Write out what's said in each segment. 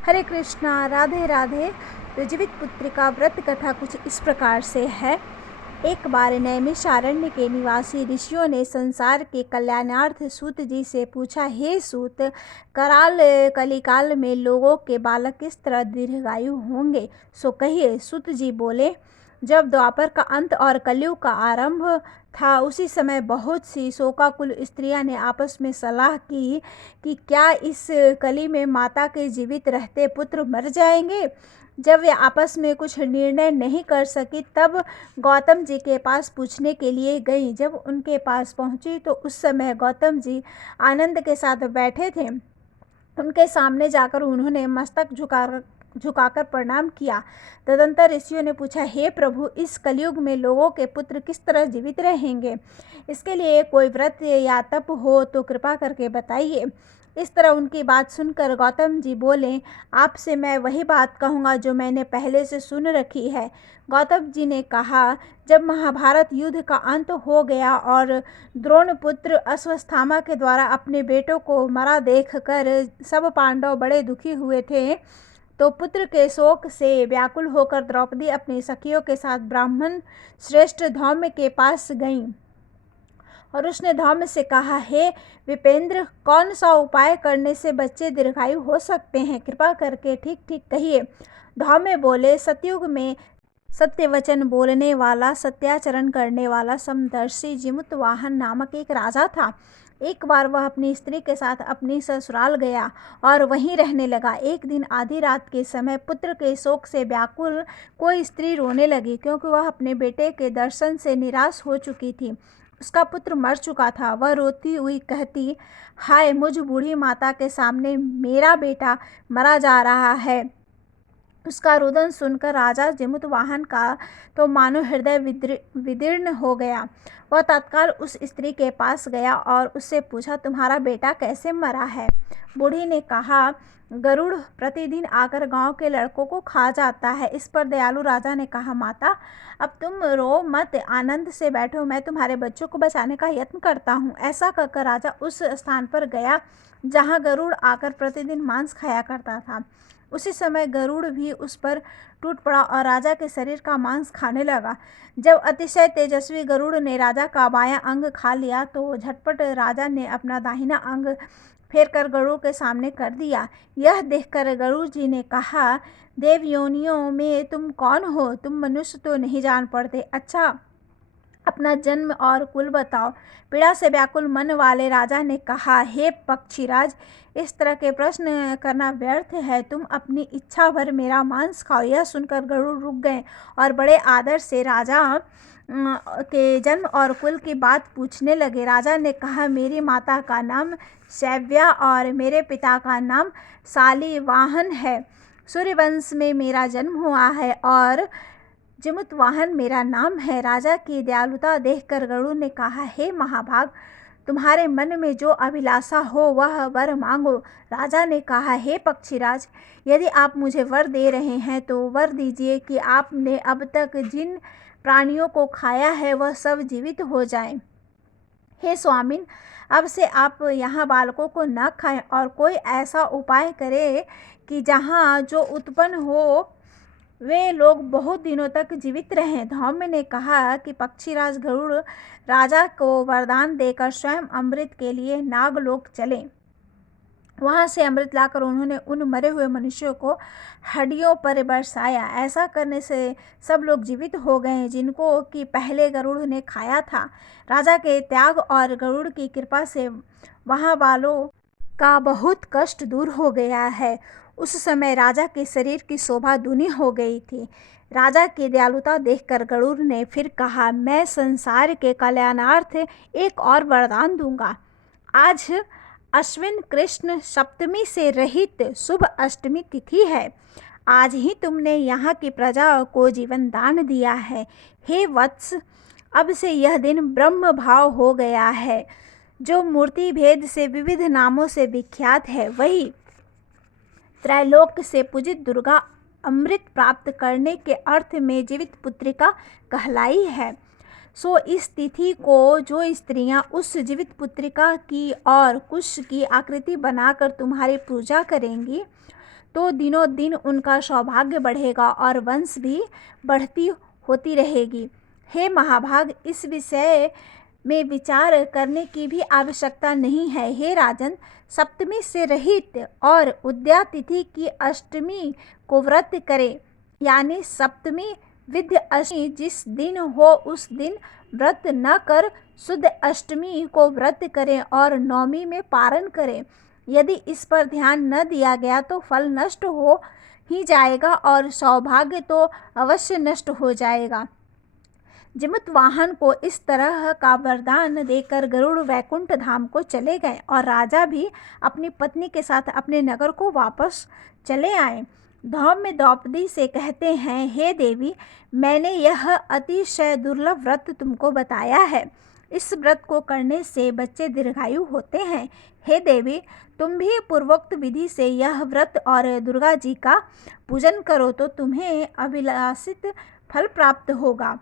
हरे कृष्णा, राधे राधे। तो जीवित पुत्रिका व्रत कथा कुछ इस प्रकार से है। एक बार नैमिषारण्य के निवासी ऋषियों ने संसार के कल्याणार्थ सूत जी से पूछा, हे सूत, कराल कलिकाल में लोगों के बालक किस तरह दीर्घायु होंगे, सो कहिए। सूत जी बोले, जब द्वापर का अंत और कलयुग का आरंभ था, उसी समय बहुत सी शोकाकुल स्त्रियां ने आपस में सलाह की कि क्या इस कली में माता के जीवित रहते पुत्र मर जाएंगे। जब वे आपस में कुछ निर्णय नहीं कर सकी, तब गौतम जी के पास पूछने के लिए गई। जब उनके पास पहुंची तो उस समय गौतम जी आनंद के साथ बैठे थे। उनके सामने जाकर उन्होंने मस्तक झुकाकर प्रणाम किया। तदंतर ऋषियों ने पूछा, हे प्रभु, इस कलयुग में लोगों के पुत्र किस तरह जीवित रहेंगे? इसके लिए कोई व्रत या तप हो तो कृपा करके बताइए। इस तरह उनकी बात सुनकर गौतम जी बोले, आपसे मैं वही बात कहूँगा जो मैंने पहले से सुन रखी है। गौतम जी ने कहा, जब महाभारत युद्ध का अंत हो गया और द्रोण पुत्र अश्वत्थामा के द्वारा अपने बेटों को मरा देखकर सब पांडव बड़े दुखी हुए थे, तो पुत्र के शोक से व्याकुल होकर द्रौपदी अपनी सखियों के साथ ब्राह्मण श्रेष्ठ धौम्य के पास गईं और उसने धौम्य से कहा, हे विपेंद्र, कौन सा उपाय करने से बच्चे दीर्घायु हो सकते हैं? कृपा करके ठीक ठीक कहिए। धौम्य बोले, सतयुग में सत्य वचन बोलने वाला, सत्याचरण करने वाला समदर्शी जिमुतवाहन नामक एक राजा था। एक बार वह अपनी स्त्री के साथ अपनी ससुराल गया और वहीं रहने लगा। एक दिन आधी रात के समय पुत्र के शोक से व्याकुल कोई स्त्री रोने लगी, क्योंकि वह अपने बेटे के दर्शन से निराश हो चुकी थी। उसका पुत्र मर चुका था। वह रोती हुई कहती, हाय, मुझ बूढ़ी माता के सामने मेरा बेटा मरा जा रहा है। उसका रुदन सुनकर राजा जिमुतवाहन का तो मानो हृदय विदीर्ण हो गया। वह तत्काल उस स्त्री के पास गया और उससे पूछा, तुम्हारा बेटा कैसे मरा है? बूढ़ी ने कहा, गरुड़ प्रतिदिन आकर गांव के लड़कों को खा जाता है। इस पर दयालु राजा ने कहा, माता, अब तुम रो मत, आनंद से बैठो, मैं तुम्हारे बच्चों को बचाने का यत्न करता हूँ। ऐसा कहकर राजा उस स्थान पर गया जहाँ गरुड़ आकर प्रतिदिन मांस खाया करता था। उसी समय गरुड़ भी उस पर टूट पड़ा और राजा के शरीर का मांस खाने लगा। जब अतिशय तेजस्वी गरुड़ ने राजा का बायां अंग खा लिया, तो झटपट राजा ने अपना दाहिना अंग फेर कर गरुड़ के सामने कर दिया। यह देखकर गरुड़ जी ने कहा, देव योनियों में तुम कौन हो? तुम मनुष्य तो नहीं जान पड़ते। अच्छा, अपना जन्म और कुल बताओ। पीड़ा से व्याकुल मन वाले राजा ने कहा, हे पक्षीराज, इस तरह के प्रश्न करना व्यर्थ है। तुम अपनी इच्छा भर मेरा मांस खाओ। यह सुनकर गरुड़ रुक गए और बड़े आदर से राजा के जन्म और कुल की बात पूछने लगे। राजा ने कहा, मेरी माता का नाम शैव्या और मेरे पिता का नाम शालिवाहन है। सूर्यवंश में मेरा जन्म हुआ है और जिमुतवाहन मेरा नाम है। राजा की दयालुता देखकर गरुड़ ने कहा, हे महाभाग, तुम्हारे मन में जो अभिलाषा हो वह वर मांगो। राजा ने कहा, हे पक्षीराज, यदि आप मुझे वर दे रहे हैं तो वर दीजिए कि आपने अब तक जिन प्राणियों को खाया है वह सब जीवित हो जाएं। हे स्वामिन, अब से आप यहाँ बालकों को न खाएं और कोई ऐसा उपाय करें कि जहाँ जो उत्पन्न हो वे लोग बहुत दिनों तक जीवित रहें। धौम्य ने कहा कि पक्षीराज गरुड़ राजा को वरदान देकर स्वयं अमृत के लिए नागलोक चले। वहां से अमृत लाकर उन्होंने उन मरे हुए मनुष्यों को हड्डियों पर बरसाया। ऐसा करने से सब लोग जीवित हो गए जिनको कि पहले गरुड़ ने खाया था। राजा के त्याग और गरुड़ की कृपा से वहां वालों का बहुत कष्ट दूर हो गया है। उस समय राजा के शरीर की शोभा दूनी हो गई थी। राजा की दयालुता देखकर गरुड़ ने फिर कहा, मैं संसार के कल्याणार्थ एक और वरदान दूंगा। आज अश्विन कृष्ण सप्तमी से रहित शुभ अष्टमी तिथि है। आज ही तुमने यहाँ की प्रजा को जीवन दान दिया है। हे वत्स, अब से यह दिन ब्रह्म भाव हो गया है। जो मूर्ति भेद से विविध नामों से विख्यात है, वही त्रैलोक से पूजित दुर्गा अमृत प्राप्त करने के अर्थ में जीवित पुत्रिका कहलाई है। सो इस तिथि को जो स्त्रियां उस जीवित पुत्रिका की और कुश की आकृति बनाकर तुम्हारी पूजा करेंगी, तो दिनों दिन उनका सौभाग्य बढ़ेगा और वंश भी बढ़ती होती रहेगी। हे महाभाग, इस विषय में विचार करने की भी आवश्यकता नहीं है। हे राजन, सप्तमी से रहित और उद्या तिथि की अष्टमी को व्रत करें, यानी सप्तमी विद्य अष्टमी जिस दिन हो उस दिन व्रत न कर शुद्ध अष्टमी को व्रत करें और नवमी में पारण करें। यदि इस पर ध्यान न दिया गया तो फल नष्ट हो ही जाएगा और सौभाग्य तो अवश्य नष्ट हो जाएगा। जिमूतवाहन को इस तरह का वरदान देकर गरुड़ वैकुंठ धाम को चले गए और राजा भी अपनी पत्नी के साथ अपने नगर को वापस चले आए। धौम्य द्रौपदी से कहते हैं, हे देवी, मैंने यह अतिशय दुर्लभ व्रत तुमको बताया है। इस व्रत को करने से बच्चे दीर्घायु होते हैं। हे देवी, तुम भी पूर्वोक्त विधि से यह व्रत और दुर्गा जी का पूजन करो तो तुम्हें अभिलाषित फल प्राप्त होगा।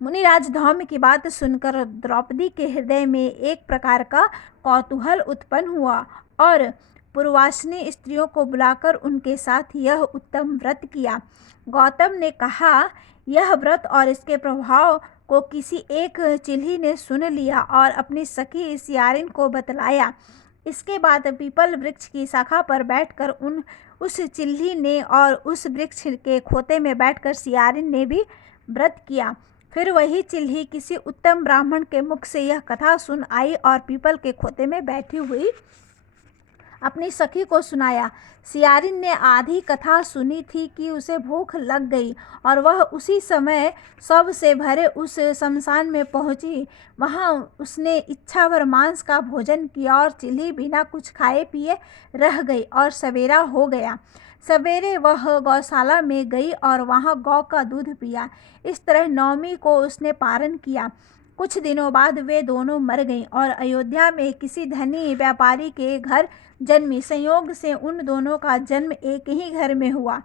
मुनिराज धौम्य की बात सुनकर द्रौपदी के हृदय में एक प्रकार का कौतूहल उत्पन्न हुआ और पूर्वाश्नी स्त्रियों को बुलाकर उनके साथ यह उत्तम व्रत किया। गौतम ने कहा, यह व्रत और इसके प्रभाव को किसी एक चिल्ही ने सुन लिया और अपनी सखी सियारिन को बतलाया। इसके बाद पीपल वृक्ष की शाखा पर बैठकर उस चिल्ही ने और उस वृक्ष के खोते में बैठकर सियारिन ने भी व्रत किया। फिर वही चिल्ही किसी उत्तम ब्राह्मण के मुख से यह कथा सुन आई और पीपल के खोते में बैठी हुई अपनी सखी को सुनाया। सियारिन ने आधी कथा सुनी थी कि उसे भूख लग गई और वह उसी समय शव से भरे उस शमशान में पहुंची। वहां उसने इच्छाभर मांस का भोजन किया और चिल्ही बिना कुछ खाए पिए रह गई और सवेरा हो गया। सवेरे वह गौशाला में गई और वहां गौ का दूध पिया। इस तरह नवमी को उसने पारण किया। कुछ दिनों बाद वे दोनों मर गईं और अयोध्या में किसी धनी व्यापारी के घर जन्मी। संयोग से उन दोनों का जन्म एक ही घर में हुआ,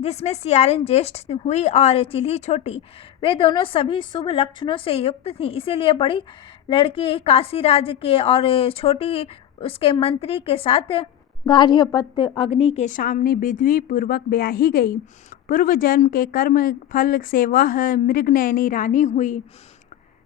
जिसमें सियारिन ज्येष्ठ हुई और चिल्ही छोटी। वे दोनों सभी शुभ लक्षणों से युक्त थीं, इसीलिए बड़ी लड़की काशीराज के और छोटी उसके मंत्री के साथ गार्हपत्य अग्नि के सामने विधि पूर्वक ब्याही गई। पूर्व जन्म के कर्म फल से वह मृगनयनी रानी हुई।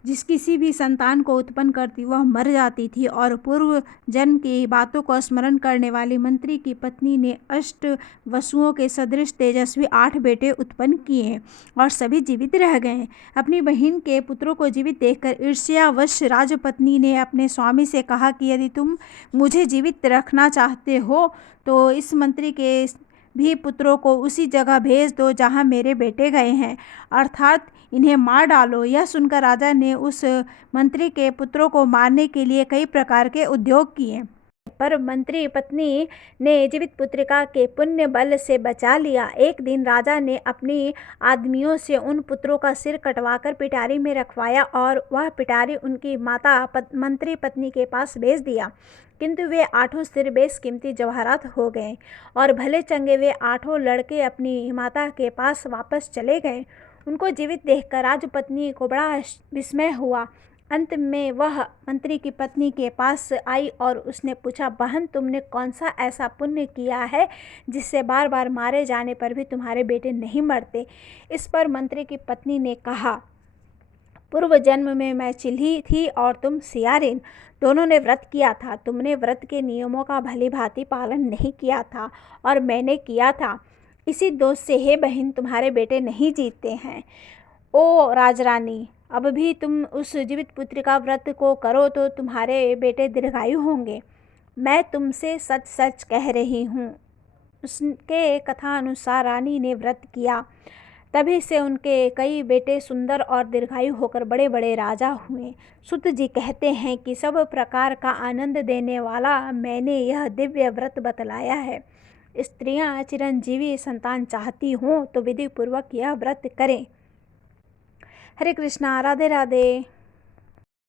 जिस किसी भी संतान को उत्पन्न करती वह मर जाती थी और पूर्व जन्म की बातों को स्मरण करने वाली मंत्री की पत्नी ने अष्ट वसुओं के सदृश तेजस्वी 8 बेटे उत्पन्न किए और सभी जीवित रह गए। अपनी बहन के पुत्रों को जीवित देखकर ईर्ष्यावश राजपत्नी ने अपने स्वामी से कहा कि यदि तुम मुझे जीवित रखना चाहते हो तो इस मंत्री के भी पुत्रों को उसी जगह भेज दो जहाँ मेरे बेटे गए हैं, अर्थात इन्हें मार डालो। यह सुनकर राजा ने उस मंत्री के पुत्रों को मारने के लिए कई प्रकार के उद्योग किए, पर मंत्री पत्नी ने जीवित पुत्रिका के पुण्य बल से बचा लिया। एक दिन राजा ने अपनी आदमियों से उन पुत्रों का सिर कटवाकर पिटारी में रखवाया और वह पिटारी उनकी माता मंत्री पत्नी के पास भेज दिया। किंतु वे 8 सिर बेशकीमती जवाहरात हो गए और भले चंगे वे 8 लड़के अपनी माता के पास वापस चले गए। उनको जीवित देखकर राजपत्नी को बड़ा विस्मय हुआ। अंत में वह मंत्री की पत्नी के पास आई और उसने पूछा, बहन, तुमने कौन सा ऐसा पुण्य किया है जिससे बार बार मारे जाने पर भी तुम्हारे बेटे नहीं मरते? इस पर मंत्री की पत्नी ने कहा, पूर्व जन्म में मैं चिल्ही थी और तुम सियारिन, दोनों ने व्रत किया था। तुमने व्रत के नियमों का भली भांति पालन नहीं किया था और मैंने किया था। इसी दोष से हे बहन तुम्हारे बेटे नहीं जीते हैं। ओ राजरानी, अब भी तुम उस जीवित पुत्री का व्रत को करो तो तुम्हारे बेटे दीर्घायु होंगे। मैं तुमसे सच सच कह रही हूँ। उसके कथा अनुसार रानी ने व्रत किया, तभी से उनके कई बेटे सुंदर और दीर्घायु होकर बड़े बड़े राजा हुए। सूत जी कहते हैं कि सब प्रकार का आनंद देने वाला मैंने यह दिव्य व्रत बतलाया है। स्त्रियां चिरंजीवी संतान चाहती हों तो विधि पूर्वक यह व्रत करें। हरे कृष्णा, राधे राधे।